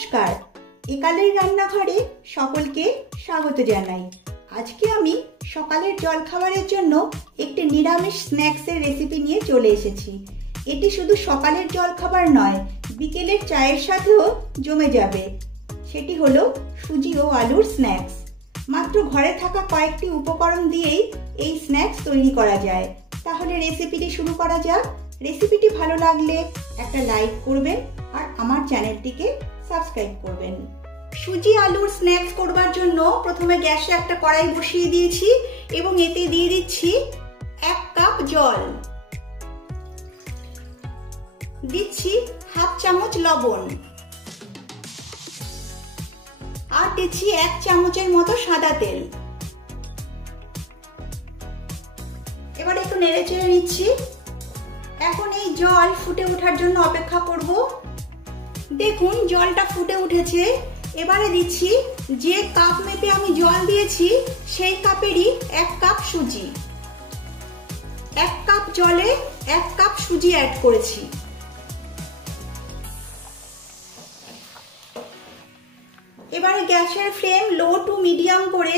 নমস্কার, একালের রান্নাঘরে সকলকে স্বাগত জানাই। আজকে আমি সকালের জলখাবারের জন্য একটি নিরামিষ স্ন্যাক্সের রেসিপি নিয়ে চলে এসেছি। এটি শুধু সকালের জলখাবার নয়, বিকেলের চায়ের সাথেও জমে যাবে। সেটি হলো সুজি ও আলুর স্ন্যাক্স। মাত্র ঘরে থাকা কয়েকটি উপকরণ দিয়েই এই স্ন্যাক্স তৈরি করা যায়। তাহলে রেসিপিটি শুরু করা যাক। রেসিপিটি ভালো লাগলে একটা লাইক করবেন আর আমার চ্যানেলটিকে সাবস্ক্রাইব করবেন। সুজি আলুর স্ন্যাক্স করবার জন্য প্রথমে গ্যাসে একটা কড়াই বসিয়ে দিয়েছি এবং এতে দিয়ে দিচ্ছি 1 কাপ জল, দিচ্ছি হাফ চামচ লবণ আর দিচ্ছি 1 চামচের মতো সাদা তেল। এবার একটু নেড়ে চেড়ে নিচ্ছি। এখন এই জল ফুটে ওঠার জন্য অপেক্ষা করব। দেখুন জলটা ফুটে উঠেছে। এবারে দিচ্ছি যে কাপ মেপে আমি জল দিয়েছি সেই কাপেরই 1 কাপ সুজি। 1 কাপ জলে 1 কাপ সুজি অ্যাড করেছি। এবারে গ্যাসের ফ্লেম লো টু মিডিয়াম করে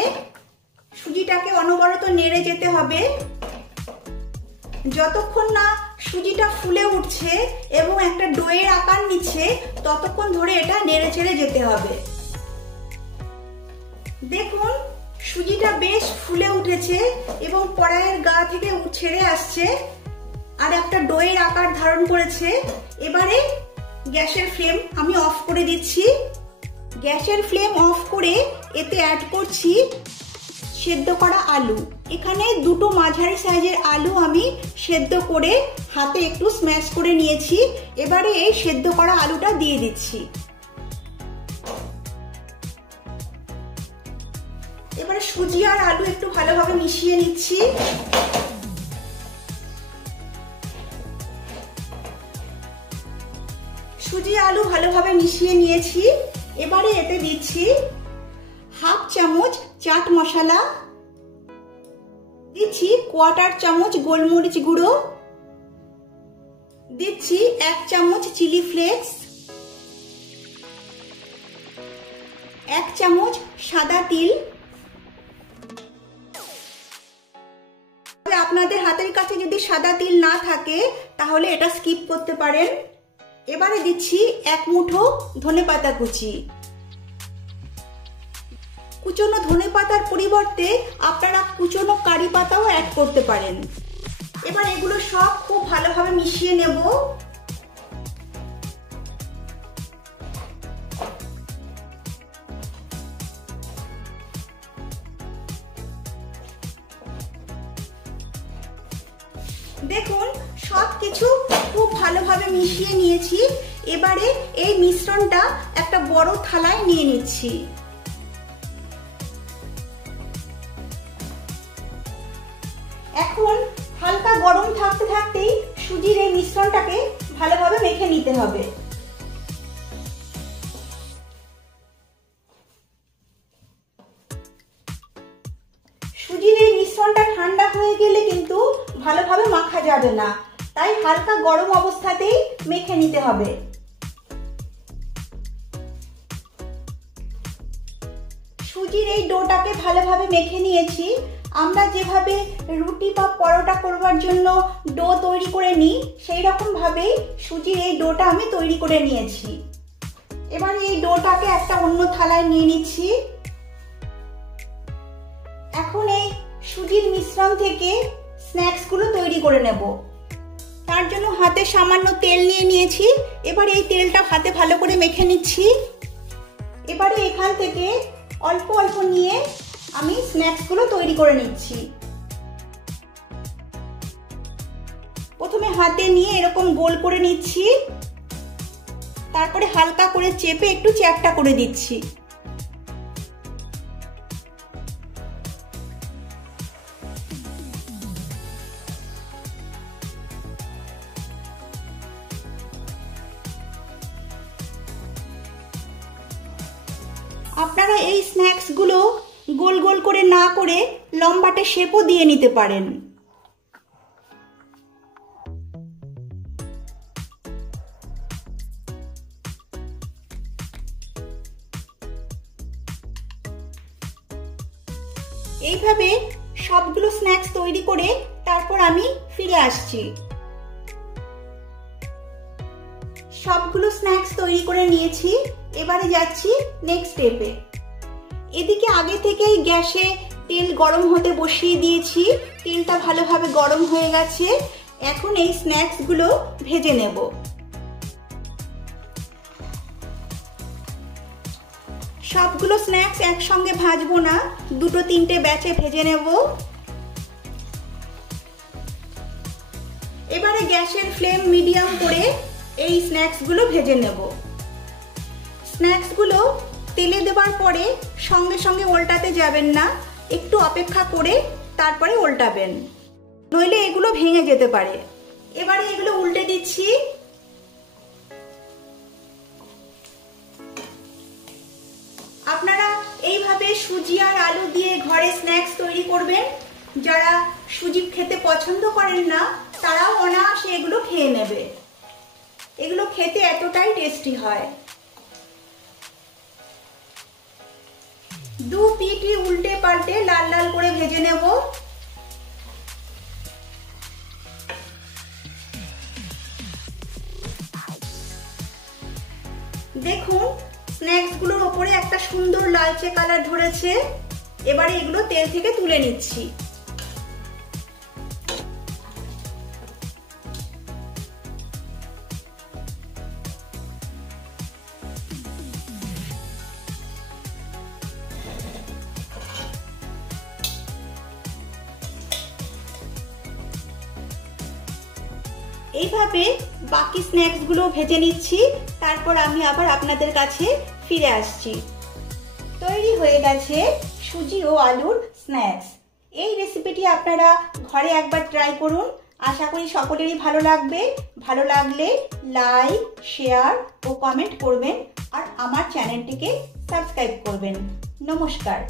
সুজিটাকে অনবরত নেড়ে যেতে হবে। যতক্ষণ না সুজিটা ফুলে উঠছে এবং একটা ডোয়ের আকার নিচ্ছে ততক্ষণ ধরে এটা নেড়ে চেড়ে যেতে হবে। দেখুন সুজিটা বেশ ফুলে উঠেছে এবং কড়াইয়ের গা থেকে ছেড়ে আসছে আর একটা ডোয়ের আকার ধারণ করেছে। এবারে গ্যাসের ফ্লেম আমি অফ করে দিচ্ছি। গ্যাসের ফ্লেম অফ করে এতে অ্যাড করছি সেদ্ধ করা আলু। এখানে দুটো মাঝারি সাইজের আলু আমি সেদ্ধ করে হাতে একটু স্ম্যাশ করে নিয়েছি। এবারে এই সেদ্ধ করা আলুটা দিয়ে দিচ্ছি। এবারে সুজি আর আলু একটু ভালোভাবে মিশিয়ে নিচ্ছি। সুজি আলু ভালোভাবে মিশিয়ে নিয়েছি। এবারে এতে দিচ্ছি হাফ চামচ চাট মশলা, দিচ্ছি 1/4 চামচ গোলমরিচ গুঁড়ো, দিচ্ছি 1 চামচ চিলি ফ্লেক্স, 1 চামচ সাদা তিল। আপনাদের হাতের কাছে যদি সাদা তিল না থাকে তাহলে এটা স্কিপ করতে পারেন। এবারে দিচ্ছি 1 মুঠো ধনেপাতা কুচি। কুচনো ধনেপাতার পরিবর্তে আপনারা কুচনো কারি পাতাও অ্যাড করতে পারেন। এবার এগুলো সব খুব ভালোভাবে মিশিয়ে নেব। দেখুন সবকিছু খুব ভালোভাবে মিশিয়ে নিয়েছি। এবারে এই মিশ্রণটা একটা বড় থালায় নিয়ে নিচ্ছি। এখন হালকা গরম থাকতে থাকতেই সুজির এই মিশ্রণটাকে ভালোভাবে মেখে নিতে হবে। সুজির এই মিশ্রণটা ঠান্ডা হয়ে গেলে কিন্তু ভালোভাবে মাখা যাবে না, তাই হালকা গরম অবস্থাতেই মেখে নিতে হবে। সুজির এই ডোটাকে ভালোভাবে মেখে নিয়েছি। আমরা যেভাবে রুটি বা পরোটা করবার জন্য ডো তৈরি করে নিই সেই রকম ভাবেই সুজির এই ডোটা আমি তৈরি করে নিয়েছি। এবার এই ডোটাকে একটা অন্য থালায় নিয়ে নিচ্ছি। এখন এই সুজির মিশ্রণ থেকে স্ন্যাক্সগুলো তৈরি করে নেব। তার জন্য হাতে সামান্য তেল নিয়ে নিয়েছি। এবার এই তেলটা হাতে ভালো করে মেখে নিচ্ছি। এবারে এখান থেকে অল্প অল্প নিয়ে আমি স্ন্যাক্সগুলো তৈরি করে নিচ্ছি। প্রথমে হাতে নিয়ে এরকম গোল করে নিচ্ছি, তারপরে হালকা করে চেপে একটু চ্যাপ্টা করে দিচ্ছি। আপনারা এই স্ন্যাক্সগুলো গোল গোল করে না করে লম্বাটে শেপও দিয়ে নিতে পারেন। এইভাবে সবগুলো স্ন্যাক্স তৈরি করে তারপর আমি ফিরে আসছি। সবগুলো স্ন্যাক্স তৈরি করে নিয়েছি, এবারে যাচ্ছি নেক্সট স্টেপে। এদিকে আগে থেকেই গ্যাসে তেল গরম হতে বসিয়ে দিয়েছি, তেলটা ভালোভাবে গরম হয়ে গেছে। এখন এই স্ন্যাক্সগুলো ভেজে নেব। সবগুলো স্ন্যাক্স একসঙ্গে ভাজবো না, দুটো তিনটে ব্যাচে ভেজে নেব। এবারে গ্যাসের ফ্লেম মিডিয়াম করে এই স্ন্যাক্সগুলো ভেজে নেব। স্ন্যাক্সগুলো তেলে দেওয়ার পরে সঙ্গে সঙ্গে উল্টাতে যাবেন না, একটু অপেক্ষা করে তারপরে উল্টাবেন, নইলে এগুলো ভেঙে যেতে পারে। এবারে এগুলো উল্টে দিচ্ছি। আপনারা এইভাবে সুজি আর আলু দিয়ে ঘরে স্ন্যাক্স তৈরি করবেন। যারা সুজি খেতে পছন্দ করেন না তারাও অনায়াসে এগুলো খেয়ে নেবে। এগুলো খেতে এতটাই টেস্টি হয়। দু পিঠই উল্টে পাল্টে লাল লাল করে ভেজে নেব। দেখুন স্ন্যাক্সগুলোর ওপরে একটা সুন্দর লালচে কালার ধরেছে। এবারে এগুলো তেল থেকে তুলে নিচ্ছি। এইভাবে বাকি স্ন্যাক্সগুলো ভেজে নিচ্ছি, তারপর আমি আবার আপনাদের কাছে ফিরে আসছি। তৈরি হয়ে গেছে সুজি ও আলুর স্ন্যাক্স। এই রেসিপিটি আপনারা ঘরে একবার ট্রাই করুন, আশা করি সকলেরই ভালো লাগবে। ভালো লাগলে লাইক, শেয়ার ও কমেন্ট করবেন আর আমার চ্যানেলটিকে সাবস্ক্রাইব করবেন। নমস্কার।